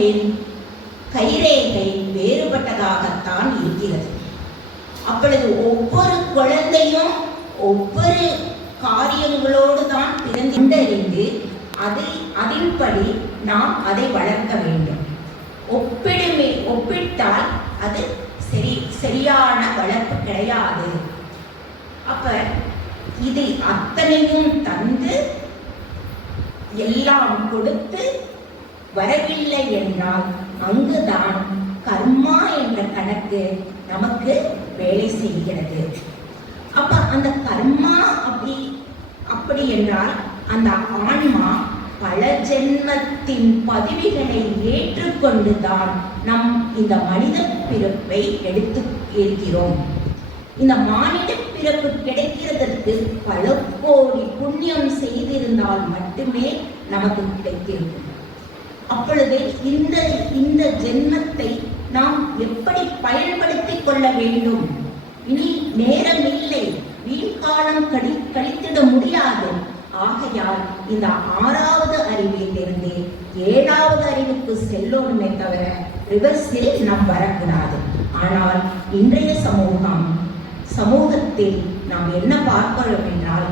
அவர்களின் கைரேகை வேறுபட்டதாகத்தான் இருக்கிறது. அப்பொழுது ஒவ்வொரு குழந்தையும் ஒவ்வொரு காரியங்களோடு தான் பிறந்தறிந்து அதன்படி நாம் அதை வளர்க்க வேண்டும். ஒப்பிட்டால் அது சரியான வளர்ப்பு கிடையாது. அப்ப இது அத்தனையும் தந்து எல்லாம் கொடுத்து வரவில்லை என்றால் அங்குதான் கர்மா என்ற கணக்கு நமக்கு வேலை செய்கிறது. அப்ப அந்த கர்மா அப்படி என்றால் அந்த ஆன்மா பல ஜென்மத்தின் பதிவுகளை ஏற்றுக்கொண்டுதான் நம் இந்த மனித பிறப்பை எடுத்து இருக்கிறோம். இந்த மானிட பிறப்பு கிடைக்கிறதற்கு பல கோடி புண்ணியம் செய்திருந்தால் மட்டுமே நமக்கு கிடைத்திருக்கும். அப்பொழுது இந்த ஜென்மத்தை நாம் எப்படி பயன்படுத்திக் கொள்ள வேண்டும்? இனி நேரம் இல்லை, வீண்காலம் கழித்திட முடியாது. ஆகையால் இந்த 6வது அறிவிலிருந்து 7வது அறிவுக்கு செல்லணுமே தவிர ரிவர்ஸில் நாம் வரக்கூடாது. ஆனால் இன்றைய சமூகத்தில் நாம் என்ன பார்க்கிறோம் என்றால்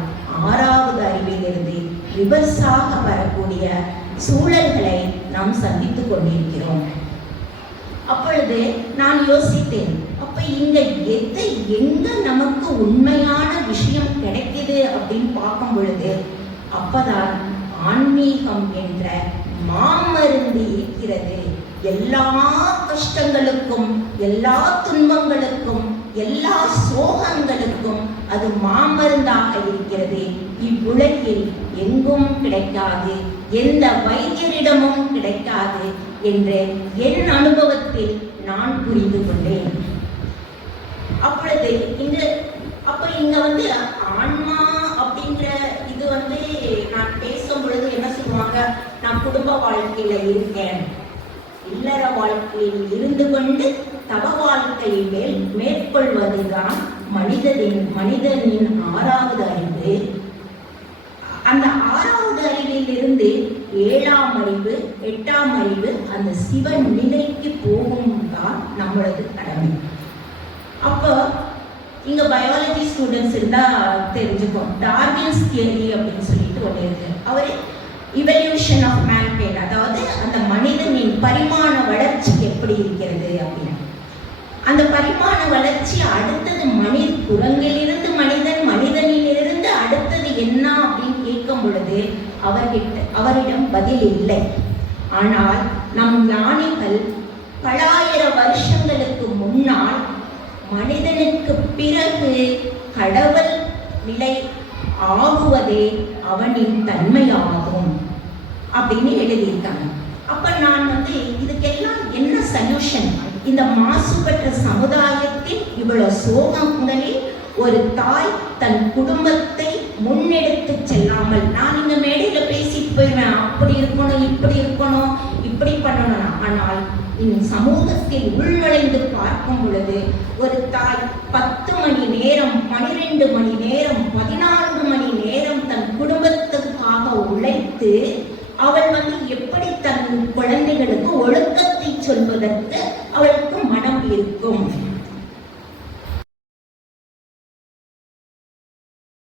6வது அறிவிலிருந்து ரிவர்ஸாக வரக்கூடிய சூழல்களை நாம் சந்தித்துக் கொண்டிருக்கிறோம். அப்பொழுது நான் யோசித்தேன், அப்ப எங்க நமக்கு உண்மையான விஷயம் கிடைக்குது அப்படின்னு பார்க்கும் பொழுது அப்பதான் ஆன்மீகம் என்ற மாமருந்து இருக்கிறது. எல்லா கஷ்டங்களுக்கும், எல்லா துன்பங்களுக்கும், எல்லா சோகங்களுக்கும் அது மாமருந்தாக இருக்கிறது. இவ்வுலகில் எங்கும் கிடைக்காது, எந்த வைத்தியரிடமும் கிடைக்காது என்று என் அனுபவத்தில் நான் புரிந்து கொண்டேன். அப்பொழுது இங்க ஆன்மா அப்படிங்கிற இது நான் பேசும் பொழுது என்ன சொல்லுவாங்க, நான் குடும்ப வாழ்க்கையில இருக்கேன், இல்லற வாழ்க்கையில் இருந்து கொண்டு தவ வாழ்க்கையை மேற்கொள்வதுதான் மனிதனின் 6வது அறிவு. அந்த 6வது அறிவில் இருந்து 7ஆம் அறிவு 8ஆம் அறிவு அந்த சிவன் நிலைக்கு போகும் தான் நம்மளது கடமை. அப்போ இங்க பயாலஜி ஸ்டூடெண்ட்ஸ் இருந்தா தெரிஞ்சுக்கும். டார்வின்ஸ் தியரி அப்படின்னு சொல்லிட்டு ஒன்று இருக்கு. அவரு இவல்யூஷன் ஆஃப் மேன்கைண்ட், அதாவது அந்த மனிதனின் பரிமாண வளர்ச்சி எப்படி இருக்கிறது அப்படின்னு. அந்த பரிமாண வளர்ச்சி அடுத்தது குரங்கிலிருந்து மனிதனிலிருந்து அடுத்தது என்ன அப்படின்னு கேட்கும் பொழுது அவரிடம் பதில் இல்லை. ஆனால் நம் ஞானிகள் பல ஆயிரம் வருஷங்களுக்கு முன்னால் மனிதனுக்கு பிறகு கடவுள் நிலை ஆகுவதே அவனின் தன்மையாகும் அப்படின்னு எழுதியிருக்காங்க. அப்ப நான் இதுக்கெல்லாம் என்ன சொல்யூஷன்? இந்த மாசுபற்ற சமுதாயத்தில் இவ்வளவு சோகங்களில் ஒரு தாய் தன் குடும்பத்தை முன்னெடுத்து செல்லாமல், நான் இந்த மேடையில பேசிட்டு போயிடுவேன், அப்படி இருக்கணும், இப்படி இருக்கணும், இப்படி பண்ணணும். ஆனால் இந்த சமூகத்தில் உள்நுழைந்து பார்க்கும் பொழுது ஒரு தாய் 10 மணி நேரம், 12 மணி நேரம், 14 மணி நேரம் தன் குடும்பத்துக்காக உழைத்து அவள் எப்படி தன் குழந்தைகளுக்கு ஒழுக்கத்தை சொல்வதற்கு